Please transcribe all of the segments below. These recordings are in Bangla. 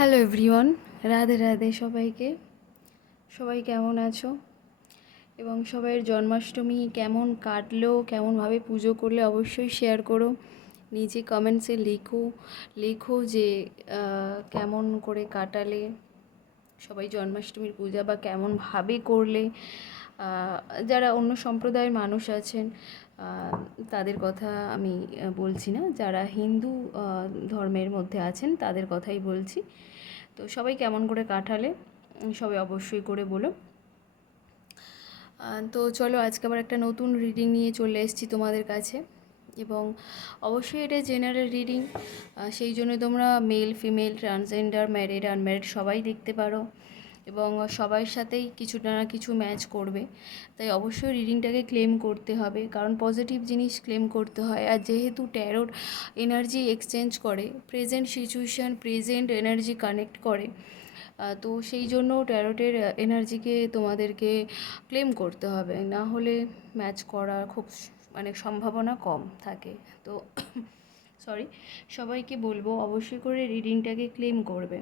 হ্যালো এভরিওয়ান, রাধে রাধে সবাইকে। সবাই কেমন আছো এবং সবাইয়ের জন্মাষ্টমী কেমন কাটলো, কেমনভাবে পুজো করলে অবশ্যই শেয়ার করো। নিজে কমেন্টসে লেখো লেখো যে কেমন করে কাটালে সবাই জন্মাষ্টমীর পূজা বা কেমনভাবে করলে। যারা অন্য সম্প্রদায়ের মানুষ আছেন তাদের কথা আমি বলছি না, যারা হিন্দু ধর্মের মধ্যে আছেন তাদের কথাই বলছি। তো সবাই কেমন করে কাটালে সবাই অবশ্যই করে বলো। তো চলো, আজকে আবার একটা নতুন রিডিং নিয়ে চলে এসেছি তোমাদের কাছে, এবং অবশ্যই এটা জেনারেল রিডিং। সেই জন্য তোমরা male female transgender married unmarried সবাই দেখতে পারো এবং সবার সাথেই কিছু না কিছু ম্যাচ করবে। তাই অবশ্যই রিডিংটাকে ক্লেম করতে হবে, কারণ পজিটিভ জিনিস ক্লেম করতে হয়। আর যেহেতু ট্যারোট এনার্জি এক্সচেঞ্জ করে, present situation present energy connect করে, তো সেই জন্য ট্যারোটের এনার্জিকে তোমাদেরকে ক্লেম করতে হবে, না হলে ম্যাচ করার খুব সম্ভাবনা কম থাকে। তো সরি, সবাইকে বলবো অবশ্যই করে রিডিংটাকে ক্লেম করবে।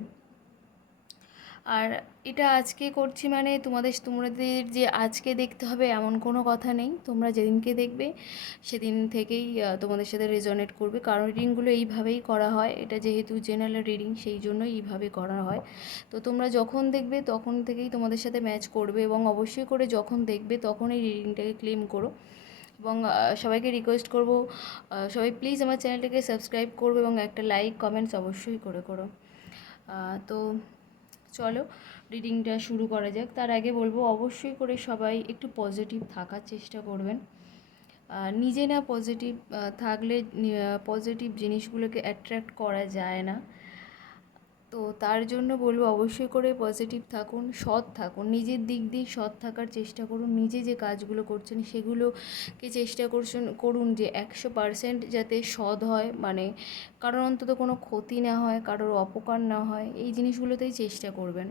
আর এটা আজকে করছি মানে তোমাদের যে আজকে দেখতে হবে এমন কোনো কথা নেই। তোমরা যেদিনকে দেখবে সেদিন থেকেই তোমাদের সাথে রেজনেট করবে, কারণ রিডিংগুলো এইভাবেই করা হয়। এটা যেহেতু জেনারেল রিডিং সেই জন্যই এইভাবে করা হয়। তো তোমরা যখন দেখবে তখন থেকেই তোমাদের সাথে ম্যাচ করবে, এবং অবশ্যই করে যখন দেখবে তখন এই রিডিংটাকে ক্লেম করো। এবং সবাইকে রিকোয়েস্ট করবো, সবাই প্লিজ আমার চ্যানেলটাকে সাবস্ক্রাইব করবে এবং একটা লাইক কমেন্টস অবশ্যই করে করো। তো চলো রিডিংটা শুরু করা যাক। তার আগে বলবো অবশ্যই করে সবাই একটু পজিটিভ থাকার চেষ্টা করবেন। নিজে না পজিটিভ থাকলে পজিটিভ জিনিসগুলোকে অ্যাট্রাক্ট করা যায় না। তো তার জন্য বলবো অবশ্যই করে পজিটিভ থাকুন, সৎ থাকুন, নিজের দিক দিয়ে সৎ থাকার চেষ্টা করুন। নিজে যে কাজগুলো করছেন সেগুলোকে চেষ্টা করুন যে 100% যাতে সৎ হয়, কারোর অন্তত কোনো ক্ষতি না হয়, কারোর অপকার না হয়, এই জিনিসগুলোতেই চেষ্টা করবেন।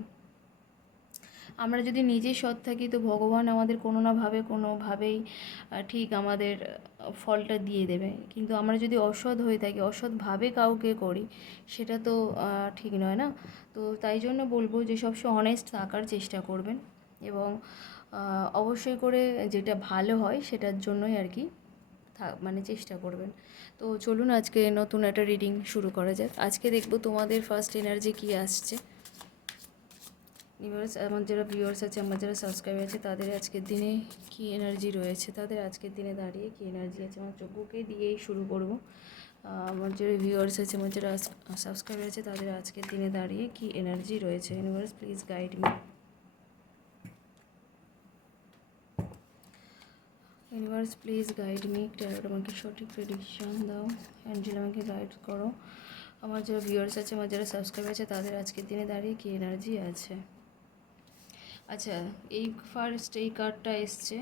আমরা যদি নিজে সৎ থাকি তো ভগবান আমাদের কোনোভাবেই ঠিক আমাদের ফলটা দিয়ে দেবে। কিন্তু আমরা যদি অসৎ হয়ে থাকি, অসৎভাবে কাউকে করি, সেটা তো ঠিক নয় না। তো তাই জন্য বলবো যে সবসময় অনেস্ট থাকার চেষ্টা করবেন, এবং অবশ্যই করে যেটা ভালো হয় সেটার জন্যই আর কি চেষ্টা করবেন। তো চলুন আজকে নতুন একটা রিডিং শুরু করা যাক। আজকে দেখব তোমাদের ফার্স্ট এনার্জি কী আসছে। ইউনিভার্স, আমার যারা ভিউয়ার্স আছে, আমার যারা সাবস্ক্রাইবার আছে, তাদের আজকের দিনে কী এনার্জি রয়েছে, তাদের আজকের দিনে দাঁড়িয়ে কী এনার্জি আছে, আমার চোখকে দিয়েই শুরু করব। আমার যারা ভিউয়ার্স আছে, আমার যারা সাবস্ক্রাইবার আছে, তাদের আজকের দিনে দাঁড়িয়ে কী এনার্জি রয়েছে। Universe please guide me. Universe please guide me. Tarot আমাকে সঠিক প্রেডিকশন দাও। অ্যাঞ্জেল আমাকে গাইড করো। আমার যারা ভিউয়ার্স আছে, আমার যারা সাবস্ক্রাইবার আছে, তাদের আজকের দিনে দাঁড়িয়ে কী এনার্জি আছে। আচ্ছা, এই কার্ডটা এসছে।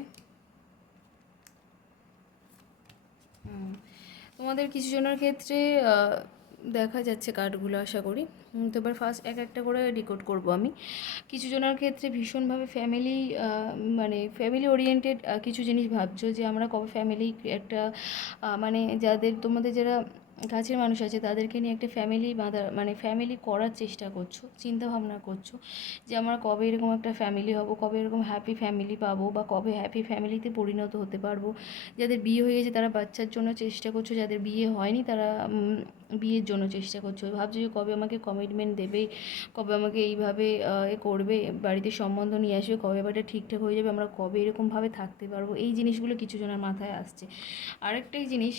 তোমাদের কিছু জনের ক্ষেত্রে দেখা যাচ্ছে কার্ডগুলো, আশা করি। তো এবার ফার্স্ট এক একটা করে ডিকোড করব আমি। কিছু জনের ক্ষেত্রে ভীষণভাবে ফ্যামিলি ওরিয়েন্টেড কিছু জিনিস ভাবছো, যে আমরা কবে ফ্যামিলি একটা তোমাদের যারা কাছের মানুষ আছে তাদেরকে নিয়ে একটা ফ্যামিলি ফ্যামিলি করার চেষ্টা করছো, চিন্তা ভাবনা করছো যে আমরা কবে এরকম একটা ফ্যামিলি হব, কবে এরকম হ্যাপি ফ্যামিলি পাবো, বা কবে হ্যাপি ফ্যামিলিতে পরিণত হতে পারবো। যাদের বিয়ে হয়ে গেছে তারা বাচ্চার জন্য চেষ্টা করছো, যাদের বিয়ে হয়নি তারা বিয়ের জন্য চেষ্টা করছো। ভাবছো যে কবে আমাকে কমিটমেন্ট দেবে, কবে আমাকে এইভাবে করবে, বাড়িতে সম্বন্ধ নিয়ে আসবে, কবে ব্যাপারটা ঠিকঠাক হয়ে যাবে, আমরা কবে এরকমভাবে থাকতে পারবো। এই জিনিসগুলো কিছু জনের মাথায় আসছে। আরেকটাই জিনিস,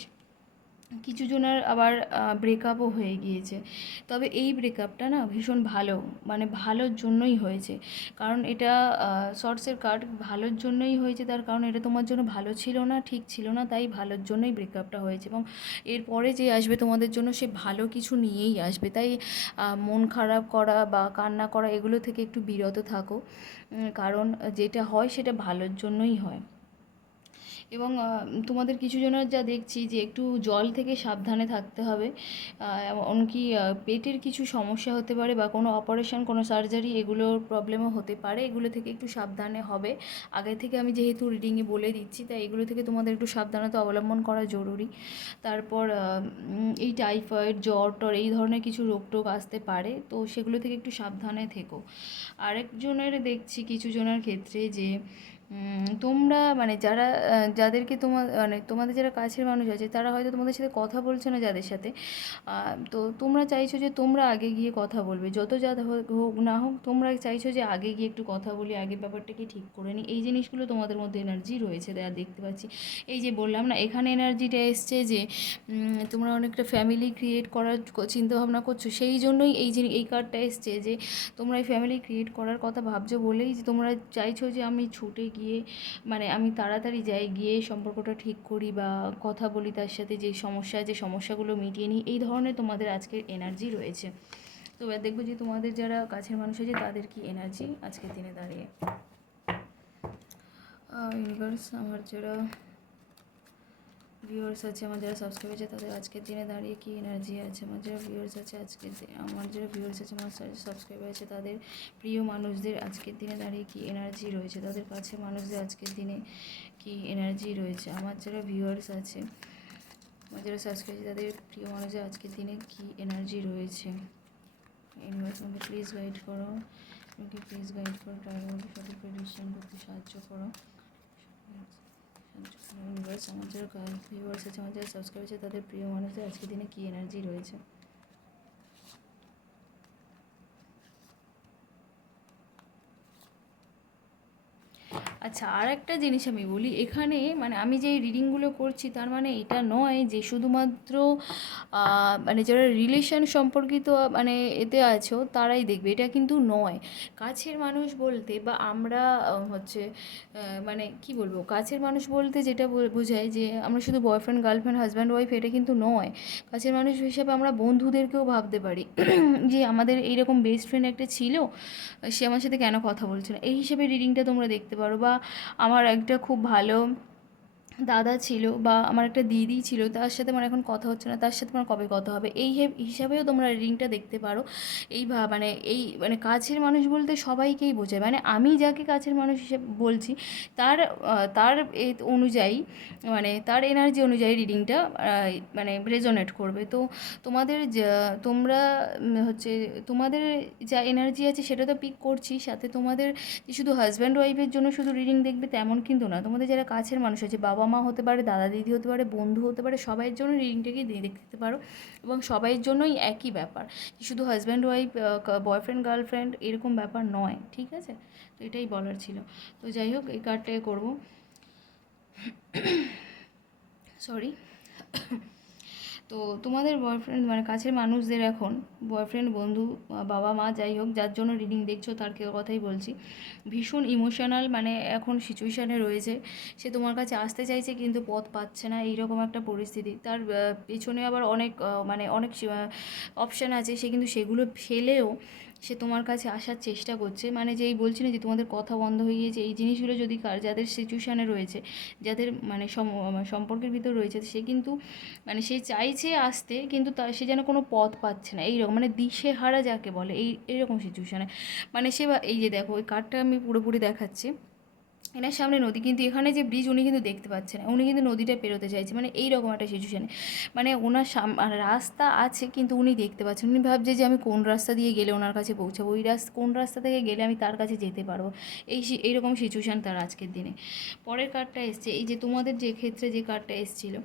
কিছু জনের আবার ব্রেকআপও হয়ে গিয়েছে। তবে এই ব্রেকআপটা না ভীষণ ভালো, ভালোর জন্যই হয়েছে। কারণ এটা শর্টসের কার্ড, ভালোর জন্যই হয়েছে। তার কারণ এটা তোমার জন্য ভালো ছিল না, ঠিক ছিল না, তাই ভালোর জন্যই ব্রেকআপটা হয়েছে। এবং এরপরে যে আসবে তোমাদের জন্য সে ভালো কিছু নিয়েই আসবে। তাই মন খারাপ করা বা কান্না করা এগুলো থেকে একটু বিরত থাকো, কারণ যেটা হয় সেটা ভালোর জন্যই হয়। এবং তোমাদের কিছু জনের যা দেখছি যে একটু জল থেকে সাবধানে থাকতে হবে, এমনকি পেটের কিছু সমস্যা হতে পারে বা কোনো অপারেশন, কোনো সার্জারি, এগুলোর প্রবলেমও হতে পারে। এগুলো থেকে একটু সাবধানে হবে। আগে থেকে আমি যেহেতু রিডিংয়ে বলে দিচ্ছি, তাই এগুলো থেকে তোমাদের একটু সাবধানতা অবলম্বন করা জরুরি। তারপর এই টাইফয়েড, জ্বর টর এই ধরনের কিছু রোগ টোগ আসতে পারে, তো সেগুলো থেকে একটু সাবধানে থেকো। আরেকজনের দেখছি কিছু জনের ক্ষেত্রে যে তোমরা মানে যারা যাদেরকে মানে তোমাদের যারা কাছের মানুষ আছে, তারা হয়তো তোমাদের সাথে কথা বলছে না যাদের সাথে, তো তোমরা চাইছো যে তোমরা আগে গিয়ে কথা বলবে, যত যা হোক না হোক, তোমরা চাইছো যে আগে গিয়ে একটু কথা বলি, আগে ব্যাপারটাকে ঠিক করে নিই। এই জিনিসগুলো তোমাদের মধ্যে এনার্জি রয়েছে, যা দেখতে পাচ্ছি। এই যে বললাম না, এখানে এনার্জিটা এসছে যে তোমরা অনেকটা ফ্যামিলি ক্রিয়েট করার চিন্তাভাবনা করছো, সেই জন্যই এই কার্ডটা এসছে যে তোমরা এই ফ্যামিলি ক্রিয়েট করার কথা ভাবছো বলেই যে তোমরা চাইছো যে আমি ছুটে গিয়ে, মানে আমি তাড়াতাড়ি যাই, গিয়ে সম্পর্কটা ঠিক করি বা কথা বলি তার সাথে, যে সমস্যাগুলো মিটিয়ে নিই। এই ধরনের তোমাদের আজকের এনার্জি রয়েছে। তো এবার দেখবো যে তোমাদের যারা কাছের মানুষ আছে তাদের কি এনার্জি আজকের দিনে দাঁড়িয়ে। ইউনিভার্স, আমার যারা ভিউয়ার্স আছে, আমার যারা সাবস্ক্রাইব আছে, তাদের আজকের দিনে দাঁড়িয়ে কি এনার্জি আছে। আমার যারা ভিউয়ার্স আছে আমার যারা ভিউয়ার্স আছে, আমার সাবস্ক্রাইবার আছে, তাদের প্রিয় মানুষদের আজকের দিনে দাঁড়িয়ে কি এনার্জি রয়েছে, তাদের কাছে মানুষদের আজকের দিনে কি এনার্জি রয়েছে। আমার যারা ভিউয়ার্স আছে, আমার যারা সাবস্ক্রাইব আছে, তাদের প্রিয় মানুষদের আজকের দিনে কি এনার্জি রয়েছে। ইউনিভার্স আমাকে প্লিজ গাইড করো, আমাকে প্লিজ গাইড করো, টাইগারকে সঠিক প্রেডিকশন করতে সাহায্য করো। ইউনিভার্স, আমার যারা ভিউয়ার্স আছে, আমার যারা সাবস্ক্রাইব আছে, তাদের প্রিয় মানুষদের আজকের দিনে কী এনার্জি রয়েছে। আচ্ছা, আর একটা জিনিস আমি বলি এখানে, মানে আমি যে রিডিংগুলো করছি তার মানে এটা নয় যে শুধুমাত্র মানে যারা রিলেশন সম্পর্কিত মানে এতে আছো তারাই দেখবে, এটা কিন্তু নয়। কাছের মানুষ বলতে বা আমরা হচ্ছে মানে কি বলবো, কাছের মানুষ বলতে যেটা বোঝায় যে আমরা শুধু বয়ফ্রেন্ড, গার্লফ্রেন্ড, হাজব্যান্ড, ওয়াইফ, এটা কিন্তু নয়। কাছের মানুষ হিসাবে আমরা বন্ধুদেরকেও ভাবতে পারি যে আমাদের এইরকম বেস্ট ফ্রেন্ড একটা ছিল, সে আমার সাথে কেন কথা বলছে না, এই হিসেবে রিডিংটা তোমরা দেখতে পারো। বা আমার একটা খুব ভালো দাদা ছিল বা আমার একটা দিদি ছিল, তার সাথে আমার এখন কথা হচ্ছে না, তার সাথে আমার কবে কথা হবে, এই হিসাবেও তোমরা রিডিংটা দেখতে পারো। মানে মানে কাছের মানুষ বলতে সবাইকেই বোঝায়, মানে আমি যাকে কাছের মানুষ হিসেবে বলছি তার তার অনুযায়ী, মানে তার এনার্জি অনুযায়ী রিডিংটা মানে রেজোনেট করবে। তো তোমাদের তোমরা হচ্ছে তোমাদের যা এনার্জি আছে সেটা তো পিক করছি, সাথে তোমাদের যে শুধু হাজব্যান্ড ওয়াইফের জন্য শুধু রিডিং দেখবে তেমন কিন্তু না। তোমাদের যারা কাছের মানুষ আছে, বাবা মা হতে পারে, দাদা দিদি হতে পারে, বন্ধু হতে পারে, সবাইয়ের জন্য রিডিংটাকে দেখতে পারো। এবং সবাইয়ের জন্যই একই ব্যাপার, শুধু হাজব্যান্ড ওয়াইফ, বয়ফ্রেন্ড গার্লফ্রেন্ড এরকম ব্যাপার নয়, ঠিক আছে? তো এটাই বলার ছিল। তো যাই হোক, এই কার্ডটাই করবো, সরি। তো তোমাদের বয়ফ্রেন্ড মানে কাছের মানুষদের এখন বয়ফ্রেন্ড, বন্ধু, বাবা মা, যাই হোক, যার জন্য রিডিং দেখছো তার কথাই বলছি, ভীষণ ইমোশনাল মানে এখন সিচুয়েশানে রয়েছে। সে তোমার কাছে আসতে চাইছে কিন্তু পথ পাচ্ছে না, এইরকম একটা পরিস্থিতি। তার পেছনে আবার অনেক মানে অনেক অপশান আছে, সে কিন্তু সেগুলো ফেলেও সে তোমার কাছে আসার চেষ্টা করছে। মানে যেই বলছি না যে তোমাদের কথা বন্ধ হয়ে গিয়েছে, এই জিনিসগুলো যদি যাদের সিচুয়েশানে রয়েছে, যাদের মানে সম্পর্কের ভিতর রয়েছে, সে কিন্তু মানে সে চাইছে আসতে, কিন্তু সে যেন কোনো পথ পাচ্ছে না, এইরকম মানে দিশেহারা যাকে বলে, এইরকম সিচুয়েশানে। মানে সে এই যে দেখো, ওই কার্ডটা আমি পুরোপুরি দেখাচ্ছি, এনার সামনে নদী, কিন্তু এখানে যে ব্রিজ উনি কিন্তু দেখতে পাচ্ছেন না, উনি কিন্তু নদীটা পেরোতে চাইছে, মানে এইরকম একটা সিচুয়েশানে। মানে ওনার রাস্তা আছে কিন্তু উনি দেখতে পাচ্ছেন, উনি ভাবছে যে আমি কোন রাস্তা দিয়ে গেলে ওনার কাছে পৌঁছাবো, কোন রাস্তা থেকে গেলে আমি তার কাছে যেতে পারবো, এইরকম সিচুয়েশান তার আজকের দিনে। পরের কার্ডটা এসছে, এই যে তোমাদের যে ক্ষেত্রে যে কার্ডটা এসেছিলো,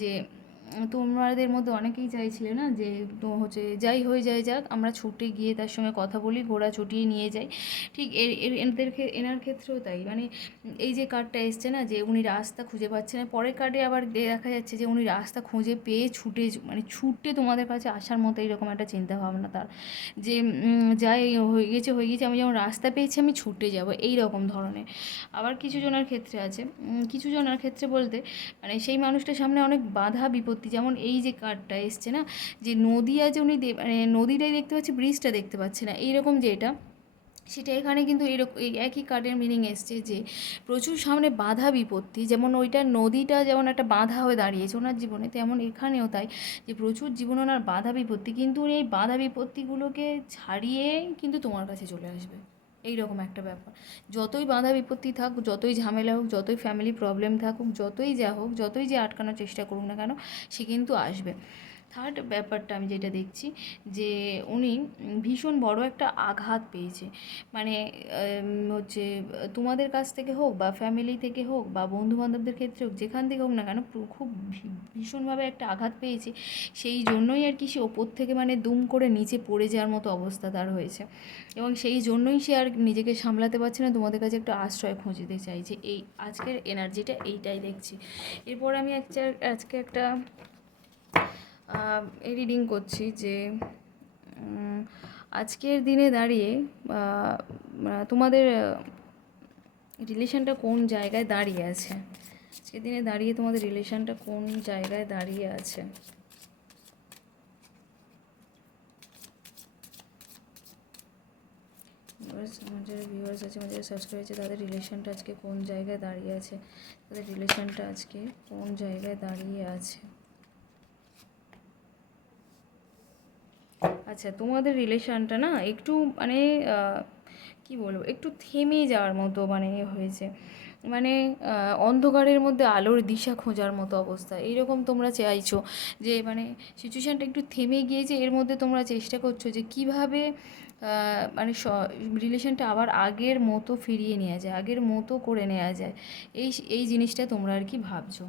যে তোমাদের মধ্যে অনেকেই চাইছিলে না যে তো হচ্ছে যাই হয়ে যায় যাক, আমরা ছুটে গিয়ে তার সঙ্গে কথা বলি, ঘোড়া ছুটিয়ে নিয়ে যাই। ঠিক এনার ক্ষেত্রেও তাই, মানে এই যে কার্ডটা এসছে না যে উনি রাস্তা খুঁজে পাচ্ছেন না, পরের কার্ডে আবার দেখা যাচ্ছে যে উনি রাস্তা খুঁজে পেয়ে ছুটে তোমাদের কাছে আসার মতো এইরকম একটা চিন্তাভাবনা তার, যে যাই হয়ে গেছে, আমি যেমন রাস্তা পেয়েছি আমি ছুটে যাব, এই রকম ধরনের। আবার কিছু জনের ক্ষেত্রে আছে, কিছু জনের ক্ষেত্রে বলতে মানে সেই মানুষটার সামনে অনেক বাধা বিপত্তি, যেমন এই যে কার্ডটা এসছে না যে নদী আছে, উনি মানে নদীটাই দেখতে পাচ্ছে, ব্রিজটা দেখতে পাচ্ছে না, এইরকম যে এটা সেটা এখানে কিন্তু এরকম এই একই কার্ডের মিনিং এসছে যে প্রচুর সামনে বাধা বিপত্তি, যেমন ওইটা নদীটা যেমন একটা বাধা হয়ে দাঁড়িয়েছে ওনার জীবনে, তেমন এখানেও তাই, যে প্রচুর জীবনে ওনার বাধা বিপত্তি, কিন্তু উনি এই বাধা বিপত্তিগুলোকে ছাড়িয়ে কিন্তু তোমার কাছে চলে আসবে, এই রকম একটা ব্যাপার। যতই বাধা বিপত্তি থাক, যতই ঝামেলা হোক, যতই ফ্যামিলি প্রবলেম থাকুক, যতই যা হোক, যতই যে আটকানোর চেষ্টা করুক না কেন, সে কিন্তু আসবে। থার্ড ব্যাপারটা আমি যেটা দেখছি যে উনি ভীষণ বড় একটা আঘাত পেয়েছে, মানে হচ্ছে তোমাদের কাছ থেকে হোক বা ফ্যামিলি থেকে হোক বা বন্ধুবান্ধবদের ক্ষেত্রে হোক, যেখান থেকে হোক না কেন, খুব ভীষণভাবে একটা আঘাত পেয়েছে। সেই জন্যই আর কি সে ওপর থেকে মানে দুম করে নিচে পড়ে যাওয়ার মতো অবস্থা তার হয়েছে, এবং সেই জন্যই সে আর নিজেকে সামলাতে পারছে না, তোমাদের কাছে একটু আশ্রয় খুঁজতে চাইছে। এই আজকের এনার্জিটা এইটাই দেখছি। এরপর আমি আজকে একটা রিডিং করছি যে আজকের দিনে দাঁড়িয়ে তোমাদের রিলেশনটা কোন জায়গায় দাঁড়িয়ে আছে, আজকের দিনে দাঁড়িয়ে তোমাদের রিলেশনটা কোন জায়গায় দাঁড়িয়ে আছে। আমার যারা ভিউয়ার্স আছে, আমার যারা সাবস্ক্রাইব আছে, তাদের রিলেশনটা আজকে কোন জায়গায় দাঁড়িয়ে আছে, তাদের রিলেশনটা আজকে কোন জায়গায় দাঁড়িয়ে আছে। আচ্ছা, তোমাদের রিলেশনটা না একটু মানে কি বলবো, একটু থেমে যাওয়ার মতো মানে হয়েছে, মানে অন্ধকারের মধ্যে আলোর দিশা খোঁজার মতো অবস্থা, এইরকম তোমরা চাইছো যে মানে সিচুয়েশানটা একটু থেমে গিয়েছে, এর মধ্যে তোমরা চেষ্টা করছো যে কীভাবে মানে রিলেশনটা আবার আগের মতো ফিরিয়ে নেওয়া যায়, আগের মতো করে নেওয়া যায়, এই এই জিনিসটা তোমরা আর কি ভাবছো।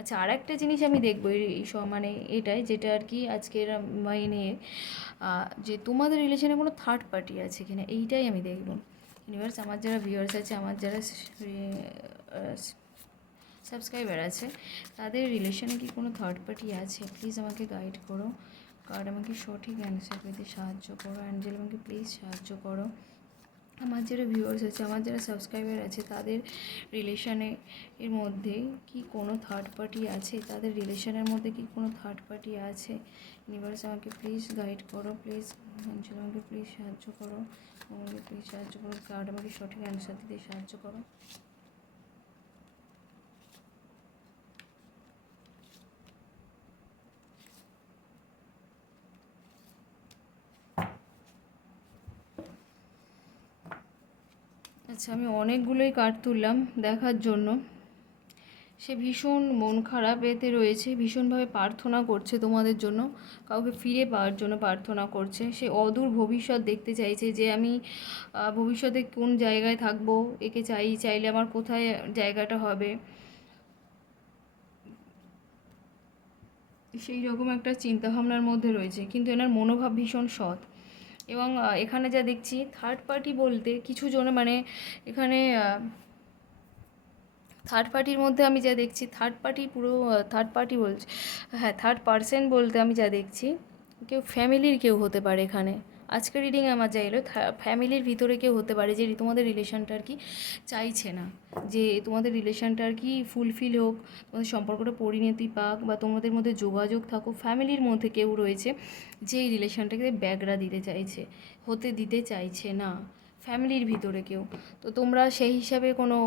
আচ্ছা, আর একটা জিনিস আমি দেখবো এই মানে এটাই, যেটা আর কি আজকের মাইনে যে তোমাদের রিলেশনে কোনো থার্ড পার্টি আছে কিনা, এইটাই আমি দেখব। ইউনিভার্স, আমার যারা ভিউয়ার্স আছে, আমার যারা সাবস্ক্রাইবার আছে, তাদের রিলেশনে কি কোনো থার্ড পার্টি আছে, প্লিজ আমাকে গাইড করো, কার্ড আমাকে সঠিক অ্যান্সার পেতে সাহায্য করো, অ্যাঞ্জেল আমাকে প্লিজ সাহায্য করো। আমার যারা ভিউয়ার্স আছে, আমার যারা সাবস্ক্রাইবার আছে, তাদের রিলেশনে এর মধ্যে কি কোনো থার্ড পার্টি আছে, তাদের রিলেশনের মধ্যে কি কোনো থার্ড পার্টি আছে। ইউনিভার্স, আমাকে প্লিজ গাইড করো, প্লিজ অ্যাঞ্জেল আমাকে প্লিজ সাহায্য করো, আমাকে প্লিজ সাহায্য করো, কার্ড আমাকে সঠিক অ্যান্সার দিতে সাহায্য করো। আচ্ছা, আমি অনেকগুলোই কার্ড তুললাম দেখার জন্য। সে ভীষণ মন খারাপ এতে রয়েছে, ভীষণভাবে প্রার্থনা করছে তোমাদের জন্য, কাউকে ফিরে পাওয়ার জন্য প্রার্থনা করছে। সে অদূর ভবিষ্যৎ দেখতে চাইছে যে আমি ভবিষ্যতে কোন জায়গায় থাকবো, একে চাইলে আমার কোথায় জায়গাটা হবে, সেই রকম একটা চিন্তাভাবনার মধ্যে রয়েছে, কিন্তু এনার মনোভাব ভীষণ সৎ। এবং এখানে যা দেখছি থার্ড পার্টি বলতে কিছু জন মানে এখানে থার্ড পার্টির মধ্যে আমি যা দেখছি, থার্ড পার্টি পুরো থার্ড পার্টি বলছি, হ্যাঁ থার্ড পার্সন বলতে আমি যা দেখছি কেউ ফ্যামিলির কেউ হতে পারে এখানে। আজকের রিডিংয়ে আমার যা এলো ফ্যামিলির ভিতরে কেউ হতে পারে যে তোমাদের রিলেশনটা আর কি চাইছে না, যে তোমাদের রিলেশনটা আর কি ফুলফিল হোক, তোমাদের সম্পর্কটা পরিণতি পাক বা তোমাদের মধ্যে যোগাযোগ থাকুক। ফ্যামিলির মধ্যে কেউ রয়েছে যে এই রিলেশনটাকে ব্যাগরা দিতে চাইছে, হতে দিতে চাইছে না, ফ্যামিলির ভিতরে কেউ। তো তোমরা সেই হিসাবে কোনো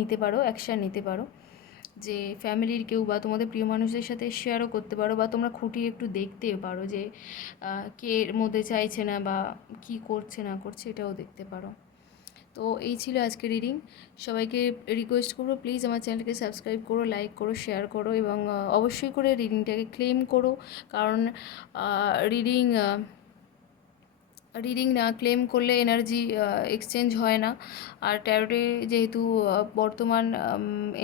নিতে পারো, অ্যাকশান নিতে পারো, যে ফ্যামিলির কেউ বা তোমাদের প্রিয় মানুষদের সাথে শেয়ারও করতে পারো, বা তোমরা খুঁটিয়ে একটু দেখতেও পারো যে কে এর মধ্যে চাইছে না বা কি করছে না করছে, এটাও দেখতে পারো। তো এই ছিল আজকে রিডিং। সবাইকে রিকোয়েস্ট করবো প্লিজ আমার চ্যানেলকে সাবস্ক্রাইব করো, লাইক করো, শেয়ার করো, এবং অবশ্যই করে রিডিংটাকে ক্লেম করো, কারণ রিডিং রিডিং না ক্লেম করলে এনার্জি এক্সচেঞ্জ হয় না। আর ট্যারোটে যেহেতু বর্তমান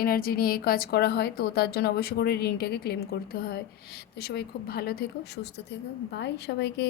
এনার্জি নিয়ে কাজ করা হয়, তো তার জন্য অবশ্যই করে রিডিংটাকে ক্লেম করতে হয়। তো সবাই খুব ভালো থেকো, সুস্থ থেকো, বাই সবাইকে।